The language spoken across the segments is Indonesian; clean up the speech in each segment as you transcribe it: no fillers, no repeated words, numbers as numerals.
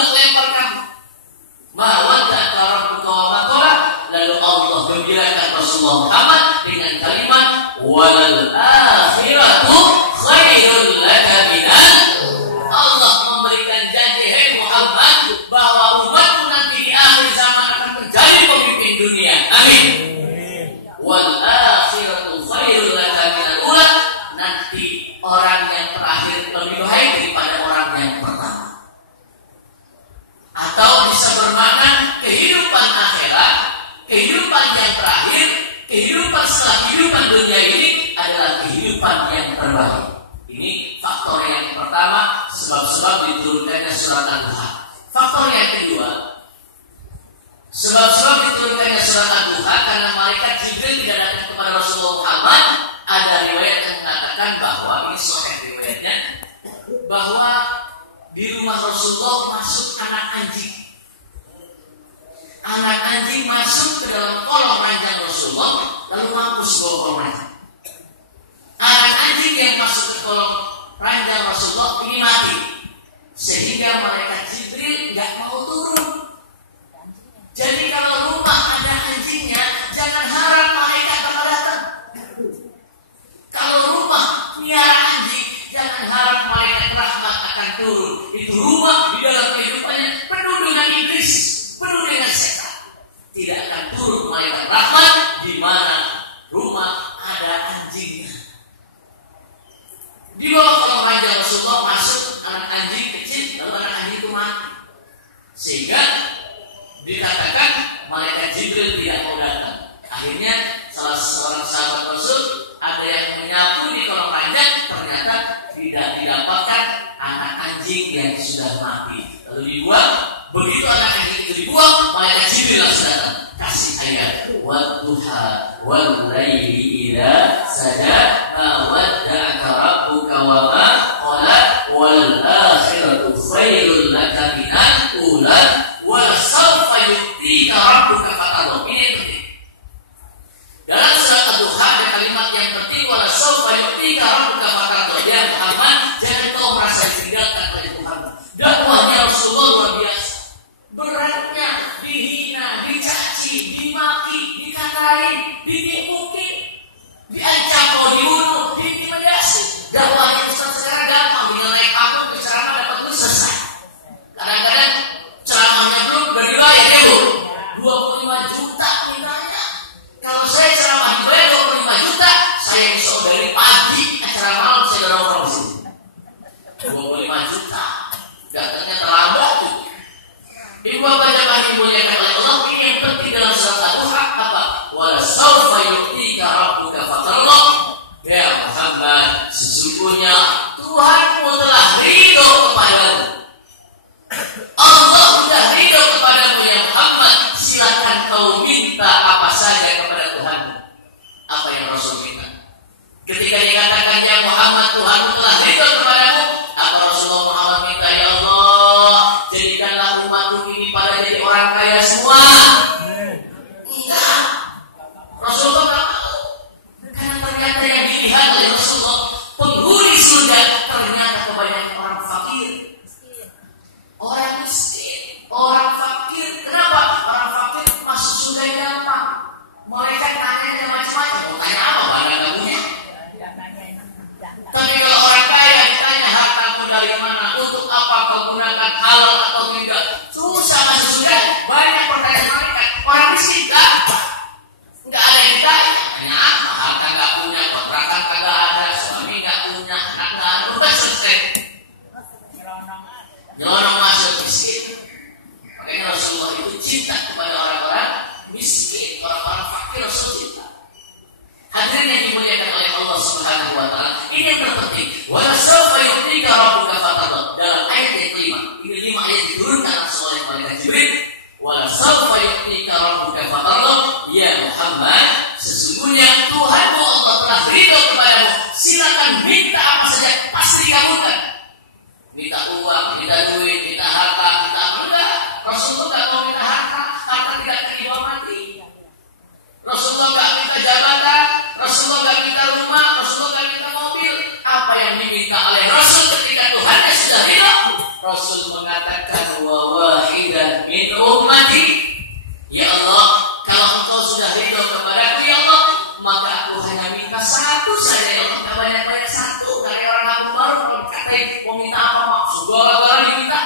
nggak lempar kamu. Mawadaka rabbuka wa ma qala. Lalu Allah gembirakan Rasulullah Muhammad dengan kalimat walal akhiratu khairul laka minal. Allah memberikan janji hai Muhammad bahwa umatmu nanti di akhir zaman akan menjadi pemimpin dunia. Amin. Wal akhiratu khairul laka minal ula. Nanti orang yang terakhir lebih baik daripada orang yang pertama. Atau bisa bermakna kehidupan akhirat, kehidupan yang terakhir, kehidupan setelah kehidupan dunia ini adalah kehidupan yang terbaik. Ini faktor yang pertama, sebab-sebab diturunkannya surat Ad-Duha. Faktor yang kedua, sebab-sebab diturunkannya surat Ad-Duha karena malaikat Jibril tidak datang kepada Rasulullah Muhammad. Ada riwayat yang mengatakan bahwa ini sahih riwayatnya, bahwa di rumah Rasulullah masuk anak anjing. Anak anjing masuk ke dalam kolong ranjang Rasulullah, lalu mampus ke kolong ranjang. Anak anjing yang masuk ke kolong ranjang Rasulullah ini mati, sehingga malaikat Jibril nggak mau turun. Jadi kalau rumah ada anjingnya, jangan harap malaikat bakal datang. Kalau rumah miara anjing, jangan harap malaikat rahmat akan turun. Itu rumah di dalam kehidupannya penuh dengan iblis, penuh dengan setan. Tidak akan turun malaikat rahmat di mana rumah ada anjingnya. Di bawah kolong ranjang Rasulullah masuk anak anjing kecil, lalu anak anjing itu mati. Sehingga dikatakan malaikat Jibril tidak mau datang. Akhirnya salah seorang sahabat Rasul ada yang menyapu di kolong ranjang, ternyata tidak didapatkan anak anjing yang sudah mati. Lalu dibuang. Begitu anak anjing itu dibuang, malaikat Jibril langsung datang. Kasih ayat wadduha wal laili idza saja ma wadda'aka rabbuka wa ma qala wal akhiratu khairul laka minal ula wa sawfa yu'tika rabbuka fatarda. Ini yang penting. Dalam surat Ad-Duha ada kalimat yang penting, wa sawfa yu'tika rabbuka fatarda. Ya Muhammad, jangan kau merasa ditinggalkan oleh Tuhan. Dakwahnya Rasulullah luar biasa. Beratnya dihina, dicaci, dimaki, dikatain, ditipuki, diancam mau dibunuh, diintimidasi. Dakwahnya Ustaz sekarang gampang, tinggal naik panggung ke ceramah dapat lu selesai. Kadang-kadang ceramahnya belum berdibayar ya Bu, 25 juta mintanya. Kalau saya ceramah dibayar 25 juta, saya bisa dari pagi acara malam saya dorong di sini. 25 juta, datangnya terlambat tuh. Ibu bapak jamaah yang dimuliakan oleh Allah, ini yang penting dalam surat Ad-Duha apa? Wala sawfa yu'tika rabbuka fatarda. Ya Muhammad, sesungguhnya Tuhanmu telah ridho kepadamu. Allah sudah ridho kepadamu ya Muhammad. Silakan kau minta apa saja kepada Tuhanmu. Apa yang Rasul minta? Ketika dikatakan ya Muhammad, Tuhanmu telah ridho kepadamu, apa Rasulullah Muhammad minta? Ya Allah, jadikanlah umatku ini pada jadi orang kaya semua. Enggak. Rasulullah tak tahu. Karena ternyata yang dilihat oleh Rasulullah, penghuni surga ternyata kebanyakan orang fakir, orang miskin, orang fakir. Kenapa? Orang fakir masuk surga gampang. Mereka tanya macam-macam. Mau tanya apa? Mana nggak punya. Tapi kalau orang kaya ditanya hartamu dari mana, untuk apa kau gunakan, halal atau tidak, susah masuk surga. Banyak pertanyaan mereka. Orang miskin nggak ada yang ditanya. Tanya apa? Harta nggak punya, kontrakan kagak ada, suami nggak punya, anak nggak ada. Udah selesai. Nyelonong masuk miskin. Makanya Rasulullah itu cinta kepada orang-orang miskin, orang-orang fakir. Rasul cinta. Hadirin yang dimuliakan oleh Allah Subhanahu wa taala, ini yang terpenting. Wala sawfa yu'tika rabbuka fatarda. Dalam ayat yang kelima, ini 5 ayat diturunkan langsung oleh malaikat Jibril. Wala sawfa yu'tika rabbuka fatarda. Ya Muhammad, sesungguhnya Tuhanmu Allah telah ridho kepadamu. Silakan minta apa saja, pasti dikabulkan. Minta uang, minta duit, minta harta, minta apa? Enggak. Rasulullah enggak mau minta harta. Harta tidak akan dibawa mati. Rasulullah enggak minta jabatan, Rasulullah enggak minta rumah, Rasulullah enggak minta mobil. Apa yang diminta oleh Rasul ketika Tuhannya sudah ridho? Rasul mengatakan wa min ummati, ya Allah, kalau Engkau sudah ridho kepadaku ya Allah, maka aku hanya minta satu saja ya Allah, enggak banyak-banyak, satu. Dari orang aku baru kalau dikatain mau minta apa maksud segala-galanya diminta.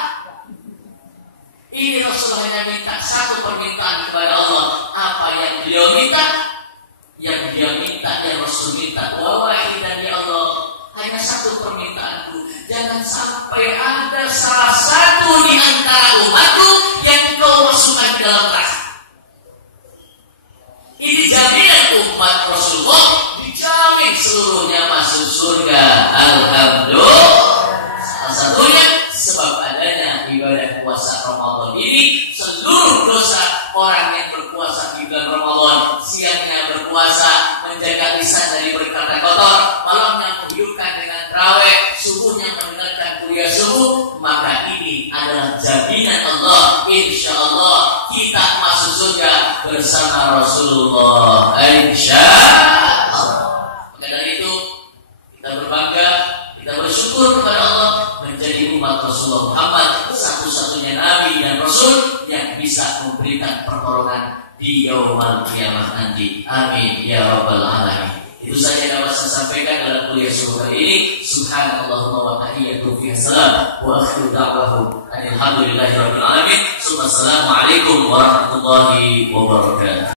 Ini Rasulullah hanya minta satu permintaan kepada Allah. Apa yang beliau minta? Yang dia minta, yang Rasul minta. Wawahidan ya Allah, hanya satu permintaanku, jangan sampai ada salah satu di antara umatku yang Kau masukkan ke dalam neraka. Ini jaminan umat Rasulullah, dijamin seluruhnya masuk surga. Alhamdulillah. Salah satunya sebab adanya ibadah puasa Ramadan ini. Seluruh dosa orang yang berpuasa di bulan Ramadan, siangnya berpuasa, menjaga lisan dari berkata kotor, malamnya menghidupkan dengan tarawih, subuhnya mendengarkan kuliah subuh, maka ini adalah jaminan Allah. Insya Allah kita masuk surga bersama Rasulullah. Insya Allah. Maka dari itu kita berbangga, kita bersyukur kepada Allah menjadi umat Rasulullah Muhammad, satu-satunya Nabi dan Rasul yang bisa memberikan pertolongan di yaumul kiamah nanti. Amin ya rabbal alamin. Itu saja dapat saya sampaikan dalam kuliah subuh kali ini. Subhanallahumma wa tahiyyatu fiha salam wa akhiru da'wahu alhamdulillahi rabbil alamin. Assalamualaikum warahmatullahi wabarakatuh.